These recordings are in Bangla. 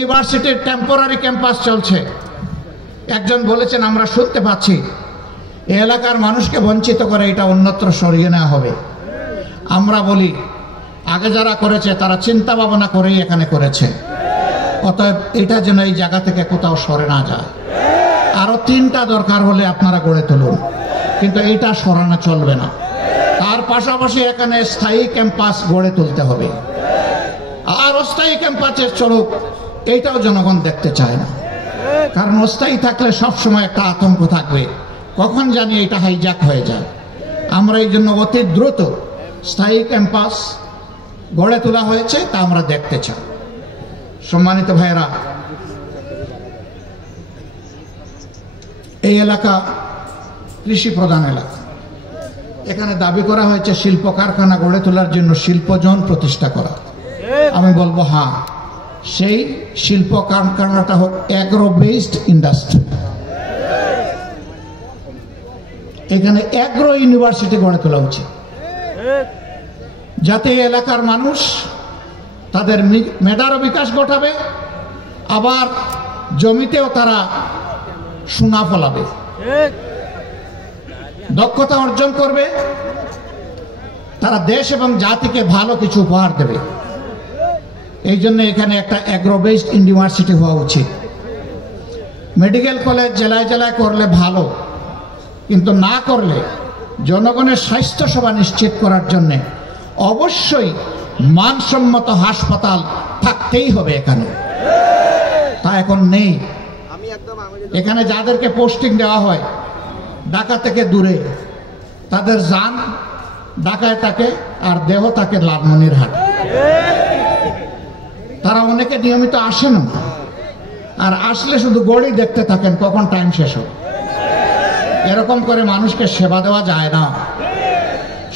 ইউনিভার্সিটির টেম্পোরারি ক্যাম্পাস চলছে। একজন বলেছেন আমরা শুনতে পাচ্ছি এই এলাকার মানুষকে বঞ্চিত করে এটা অন্যত্র সরিয়ে নেওয়া হবে। আমরা বলি আগে যারা করেছে তারা চিন্তা ভাবনা করেই এখানে করেছে, অতএব এটা যেন এই জায়গা থেকে কোথাও সরে না যায়। আরো 3টা দরকার হলে আপনারা গড়ে তুলুন, কিন্তু এটা সরানো চলবে না। তার পাশাপাশি এখানে স্থায়ী ক্যাম্পাস গড়ে তুলতে হবে। আর অস্থায়ী ক্যাম্পাসে চলুক এইটাও জনগণ দেখতে চায় না, কারণ অস্থায়ী থাকলে সবসময় একটা আতঙ্ক থাকবে, কখন জানি এটা হাইজ্যাক হয়ে যায়। আমরা এই জন্য অতি দ্রুত স্থায়ী ক্যাম্পাস গড়ে তোলা হয়েছে, তা আমরা দেখতে চাই। সম্মানিত ভাইয়েরা, এই এলাকা কৃষি প্রধান এলাকা। এখানে দাবি করা হয়েছে শিল্প কারখানা গড়ে তোলার জন্য শিল্পজোন প্রতিষ্ঠা করা। আমি বলবো হ্যাঁ, সেই শিল্প কারখানাটা হোক অ্যাগ্রো বেসড ইন্ডাস্ট্রি। এখানে অ্যাগ্রো ইউনিভার্সিটি গড়ে তোলা উচিত, যাতে এই এলাকার মানুষ তাদের মেধারও বিকাশ ঘটাবে, আবার জমিতেও তারা সোনা ফলাবে, দক্ষতা অর্জন করবে, তারা দেশ এবং জাতিকে ভালো কিছু উপহার দেবে। এই জন্য এখানে একটা অ্যাগ্রো বেসড ইউনিভার্সিটি হওয়া উচিত। মেডিকেল কলেজ জেলায় জেলায় করলে ভালো, কিন্তু না করলে জনগণের স্বাস্থ্য সেবা নিশ্চিত করার জন্য অবশ্যই মানসম্মত হাসপাতাল থাকতেই হবে এখানে। তা এখন নেই। এখানে যাদেরকে পোস্টিং দেওয়া হয় ঢাকা থেকে দূরে, তাদের যান ঢাকায় থাকে আর দেহ থাকে লালমনিরহাট। তারা অনেকে নিয়মিত আসেন না, আর আসলে শুধু গড়ি দেখতে থাকেন কখন টাইম শেষ হবে। এরকম করে মানুষকে সেবা দেওয়া যায় না।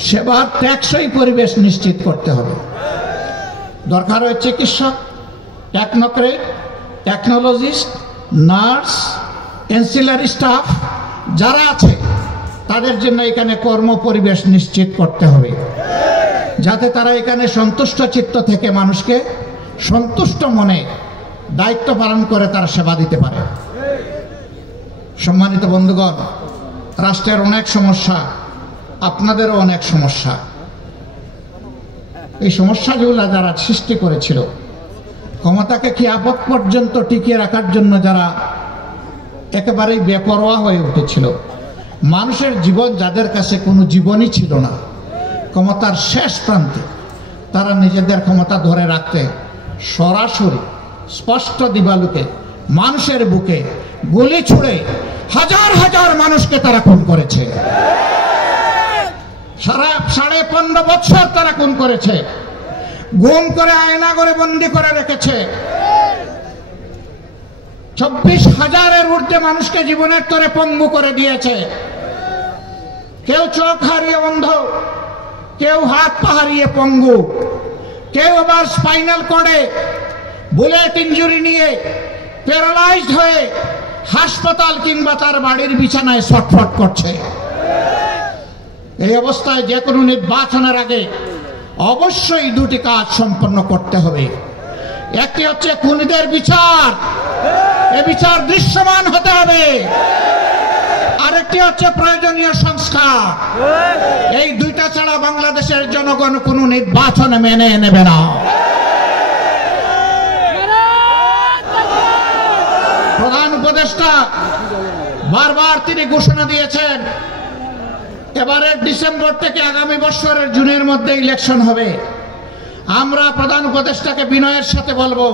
সেবার টেকসই পরিবেশ নিশ্চিত করতে হবে। দরকার হয় চিকিৎসক, technocrat, technologist, nurse, ancillary staff যারা আছে তাদের জন্য এখানে কর্ম পরিবেশ নিশ্চিত করতে হবে, যাতে তারা এখানে সন্তুষ্ট চিত্ত থেকে মানুষকে সন্তুষ্ট মনে দায়িত্ব পালন করে তারা সেবা দিতে পারে। সম্মানিত বন্ধুগণ, রাষ্ট্রের অনেক সমস্যা, আপনাদেরও অনেক সমস্যা। এই সমস্যাগুলো যারা সৃষ্টি করেছিল, ক্ষমতাকে কিয়ামত পর্যন্ত টিকিয়ে রাখার জন্য যারা একেবারেই বেপরোয়া হয়ে উঠেছিল, মানুষের জীবন যাদের কাছে কোনো জীবনই ছিল না, ক্ষমতার শেষ প্রান্তে তারা নিজেদের ক্ষমতা ধরে রাখতে সরাসরি স্পষ্ট দিবালোকে মানুষের বুকে গুলি ছুড়ে হাজার হাজার মানুষকে তারা খুন করেছে। 15.5 বছর তারা খুন করেছে, গুম করে আয়না করে বন্দি করে রেখেছে। 24,000-এর ঊর্ধ্বে মানুষকে জীবনের তরে পঙ্গু করে দিয়েছে। কেউ চোখ হারিয়ে অন্ধ, কেউ হাত পা হারিয়ে পঙ্গু, কেউ আবার স্পাইনাল কর্ডে বুলেট ইঞ্জুরি নিয়ে প্যারালাইজড হয়ে হাসপাতাল কিংবা তার বাড়ির বিছানায় ছটফট করছে। এই অবস্থায় যে কোনো নির্বাচনের আগে অবশ্যই 2টি কাজ সম্পন্ন করতে হবে। একটি হচ্ছে খুনিদের বিচার, এ বিচার দৃশ্যমান হতে হবে। আরেকটি হচ্ছে প্রয়োজনীয় সংস্কার। এই 2টা ছাড়া বাংলাদেশের জনগণ কোনো নির্বাচনে মেনে নেবে না। প্রধান উপদেষ্টা বারবার তিনি ঘোষণা দিয়েছেন এবারের ডিসেম্বর থেকে আগামী বছরের জুনের মধ্যে ইলেকশন হবে। আমরা প্রধান উপদেষ্টাকে বিনয়ের সাথে বলবো,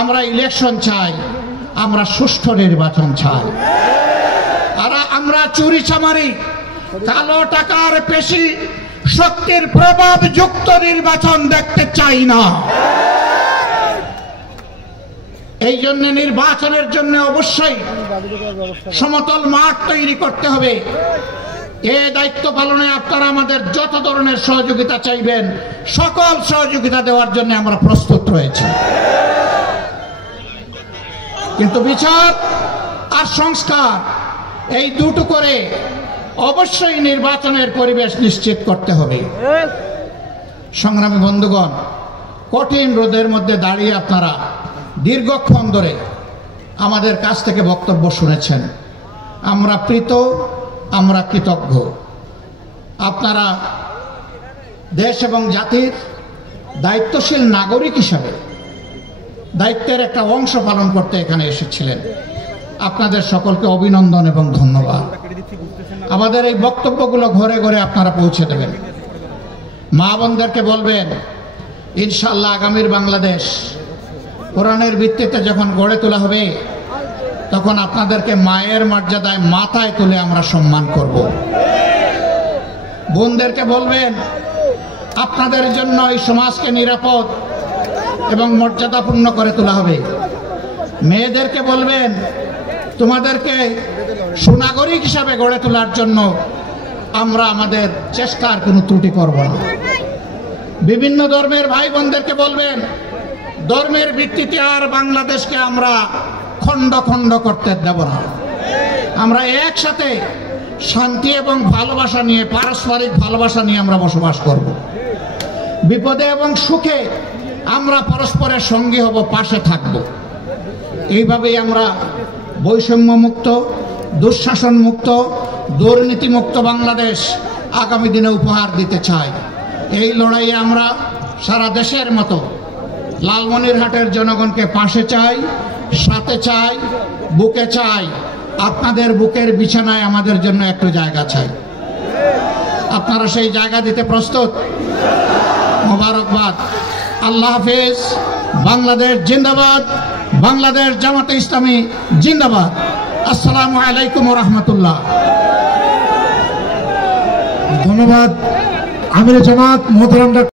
আমরা ইলেকশন চাই, আমরা সুষ্ঠু নির্বাচন চাই। আর আমরা চুরি চামারি, কালো টাকার পেশি শক্তির প্রভাব যুক্ত নির্বাচন দেখতে চাই না। এই জন্য নির্বাচনের জন্য অবশ্যই সমতল মাঠ তৈরি করতে হবে। এই দায়িত্ব পালনে আপনারা আমাদের যত ধরনের সহযোগিতা চাইবেন, সকল সহযোগিতা দেওয়ার জন্য আমরা প্রস্তুত রয়েছি। কিন্তু বিচার আর সংস্কার এই দুটো করে অবশ্যই নির্বাচনের পরিবেশ নিশ্চিত করতে হবে। সংগ্রামী বন্ধুগণ, কঠিন রোদের মধ্যে দাঁড়িয়ে আপনারা দীর্ঘক্ষণ ধরে আমাদের কাছ থেকে বক্তব্য শুনেছেন। আমরা প্রীত, আমরা কৃতজ্ঞ। আপনারা দেশ এবং জাতির দায়িত্বশীল নাগরিক হিসাবে দায়িত্বের একটা অংশ পালন করতে এখানে এসেছিলেন। আপনাদের সকলকে অভিনন্দন এবং ধন্যবাদ। আমাদের এই বক্তব্যগুলো ঘরে ঘরে আপনারা পৌঁছে দেবেন। মা বোনদেরকে বলবেন, ইনশাআল্লাহ আগামীর বাংলাদেশ কোরআনের ভিত্তিতে যখন গড়ে তোলা হবে, তখন আপনাদেরকে মায়ের মর্যাদায় মাথায় তুলে আমরা সম্মান করব। বোনদেরকে বলবেন, আপনাদের জন্য এই সমাজকে নিরাপদ এবং মর্যাদাপূর্ণ করে তোলা হবে। মেয়েদেরকে বলবেন, তোমাদেরকে সুনাগরিক হিসাবে গড়ে তোলার জন্য আমরা আমাদের চেষ্টার কোনো ত্রুটি করব না। বিভিন্ন ধর্মের ভাই বোনদেরকে বলবেন, ধর্মের ভিত্তিতে আর বাংলাদেশকে আমরা খণ্ড খণ্ড করতে দেব না। আমরা একসাথে শান্তি এবং ভালোবাসা নিয়ে, পারস্পরিক ভালোবাসা নিয়ে আমরা বসবাস করব। বিপদে এবং সুখে আমরা পরস্পরের সঙ্গী হব, পাশে থাকব। এইভাবেই আমরা বৈষম্য মুক্ত, দুঃশাসন মুক্ত, দুর্নীতি মুক্ত বাংলাদেশ আগামী দিনে উপহার দিতে চাই। এই লড়াইয়ে আমরা সারা দেশের মতো লালমনিরহাটের জনগণকে পাশে চাই, সাথে চাই, বুকে চাই। আপনাদের বুকের বিছানায় আমাদের জন্য একটু জায়গা চাই। আপনারা সেই জায়গা দিতে প্রস্তুত? মোবারকবাদ। আল্লাহ হাফেজ। বাংলাদেশ জিন্দাবাদ। বাংলাদেশ জামাতে ইসলামী জিন্দাবাদ। আসসালামু আলাইকুম ওয়া রাহমাতুল্লাহ। ধন্যবাদ আমির জামাত মোহতারাম।